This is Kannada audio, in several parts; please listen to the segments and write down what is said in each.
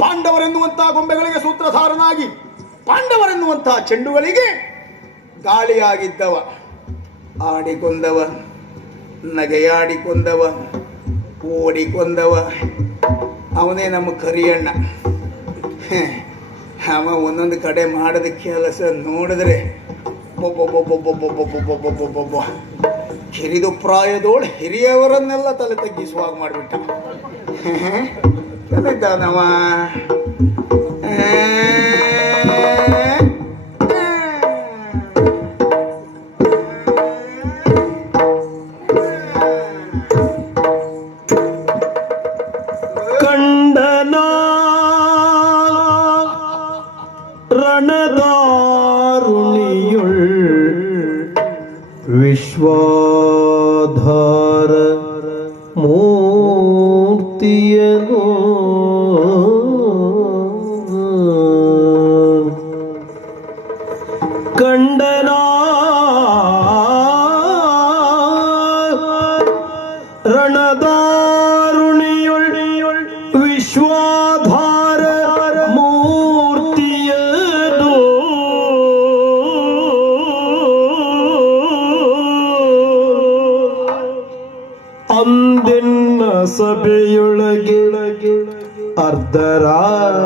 ಪಾಂಡವರೆನ್ನುವಂತಹ ಗೊಂಬೆಗಳಿಗೆ ಸೂತ್ರಧಾರನಾಗಿ ಪಾಂಡವರೆನ್ನುವಂತಹ ಚೆಂಡುಗಳಿಗೆ ಗಾಳಿಯಾಗಿದ್ದವ. ಆಡಿಕೊಂದವ ನಗೆಯಾಡಿಕೊಂದವ ಓಡಿಕೊಂದವ ಅವನೇ ನಮ್ಮ ಕರಿಯಣ್ಣ. ಅವ ಒಂದೊಂದು ಕಡೆ ಮಾಡದ ಕೆಲಸ ನೋಡಿದ್ರೆ ಬೊಬ್ಬೊಬ್ಬೊಬ್ಬೊಬ್ಬೊಬ್ಬೊಬ್ಬೊಬ್ಬೊಬ್ಬೊಬ್ಬೊಬ್ಬೊಬ್ಬೊಬ್ಬೊ ಹಿರಿದು ಪ್ರಾಯದೋಳು ಹಿರಿಯವರನ್ನೆಲ್ಲ ತಲೆ ತಗ್ಗಿಸುವಾಗ ಮಾಡಿಬಿಟ್ಟ. ರಣದಾರುಣಿಯುಳ್ ವಿಶ್ವಾಧಾರ ಮೂರ್ತಿಯನು ವಿಶ್ವಾಧಾರ ಮೂರ್ತಿಯದು ಅಂದೆನ್ನ ಸಭೆಯೊಳಗೆ ಅರ್ಧರಾಜ್ಯವ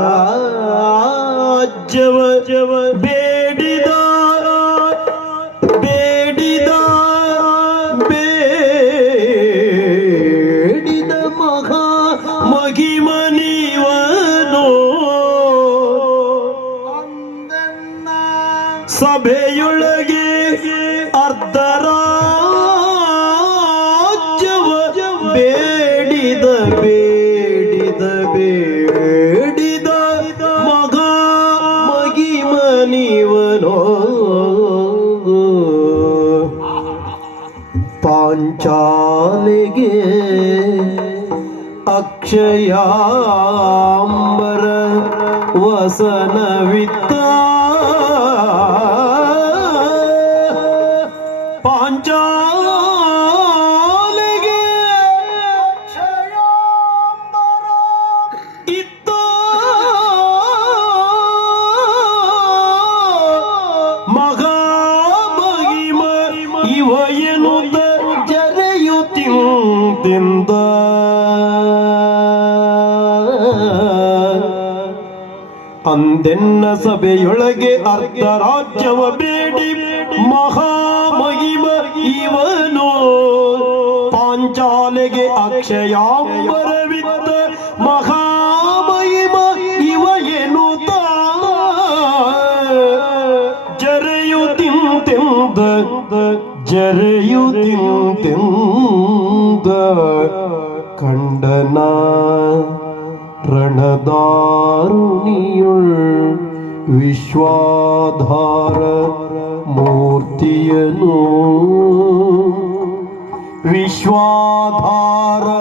ಪಾಂಚಾಲಿಗೆ ಅಕ್ಷಯಾಂಬರ ವಸನವಿತ್ತ. ಅಂದೆನ್ನ ಸಭೆಯೊಳಗೆ ಅರ್ಧ ರಾಜ್ಯವ ಬೇಡಿ. ಮಹಾಮಹಿಮ ಇವನು. ಪಾಂಚಾಲೆಗೆ ಅಕ್ಷಯಾಂಬರವಿದ್ದ ಮಹಾಮಹಿಮ ಇವ ಎನ್ನುತ್ತ ಜರೆಯುತ್ತಿಂತೆಂದ ತಿಂತಿಂದ ಕಂಡನ ರಣದಾರುಣಿಯುಳ್ ವಿಶ್ವಾಧಾರ ಮೂರ್ತಿಯನು. ವಿಶ್ವಾಧಾರ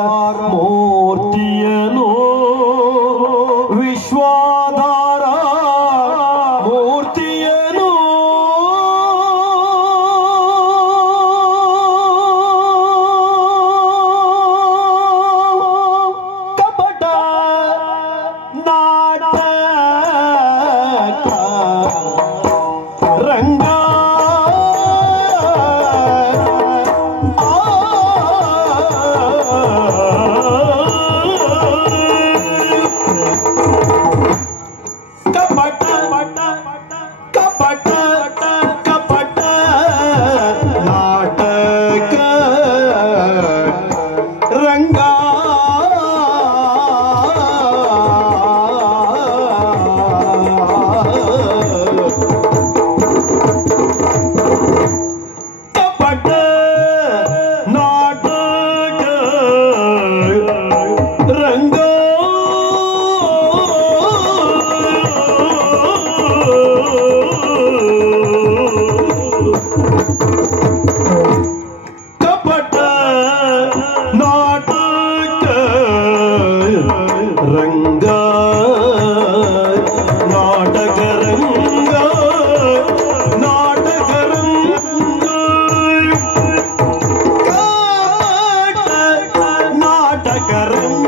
macarrão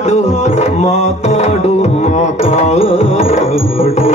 ಮಾತಾಡು ಮಾತಾಡು ಮಾತಾಡು.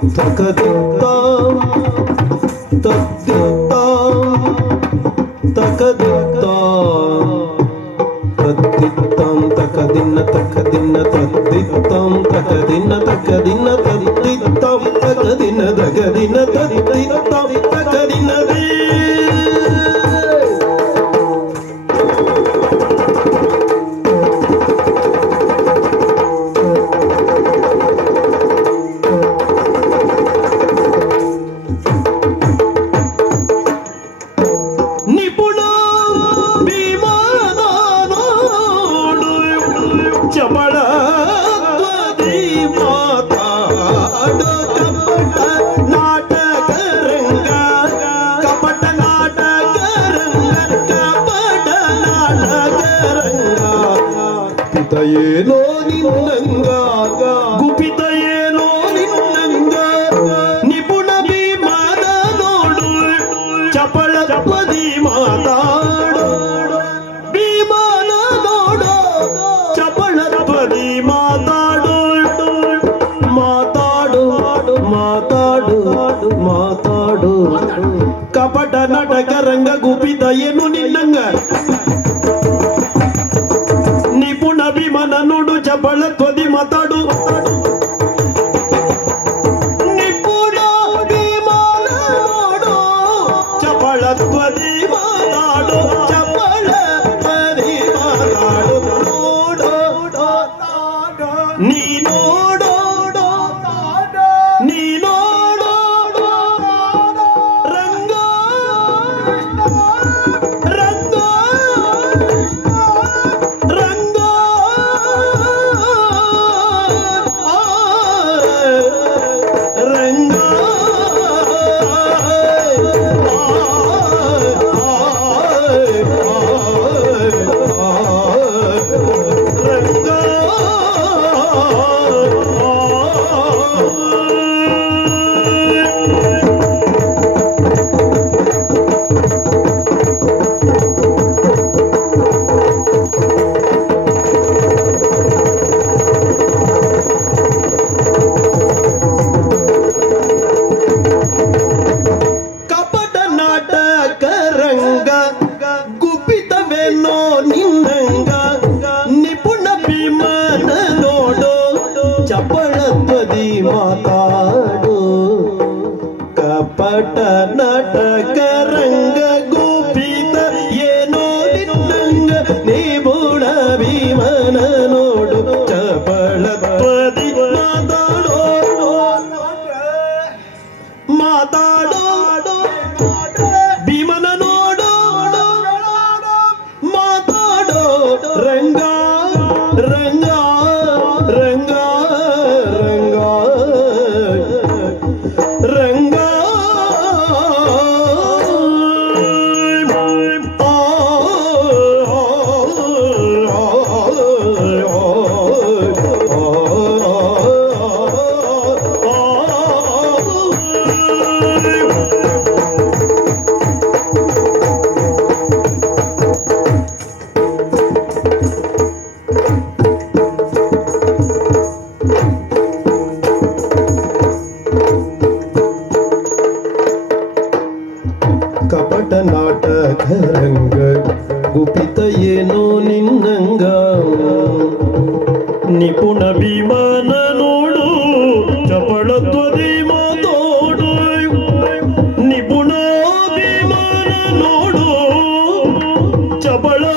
ತಕದಿತ್ತ ತದ್ದಿತ್ತ ತಕದಿತ್ತ ತದ್ದಿತ್ತಂ ತಕದಿನ್ನ ತಕದಿನ್ನ ತದ್ದಿತ್ತಂ ತಕದಿನ್ನ ತಕದಿನ್ನ ತದ್ದಿತ್ತಂ ತಕದಿನ ತಕದಿನ ತದ್ದಿತ್ತಂ ತಕದಿನ ಏನೋ ನಿನ್ನಂಗಾಗ ಗುಪಿತ ಏನೋ ನಿನ್ನಂಗಾಗ ನಿಪುಣ ಭೀಮಾನ ನೋಡು ಚಪಳ ಚಪದಿ ಮಾತಾಡು ಭೀಮಾನ ನೋಡು ಚಪಳ ಚಪದಿ ಮಾತಾಡು ಮಾತಾಡು ಮಾತಾಡು ಮಾತಾಡು ಕಪಟ ನಟಕ ರಂಗ ಗುಪಿತ ಏನೋ ni నీవు சபல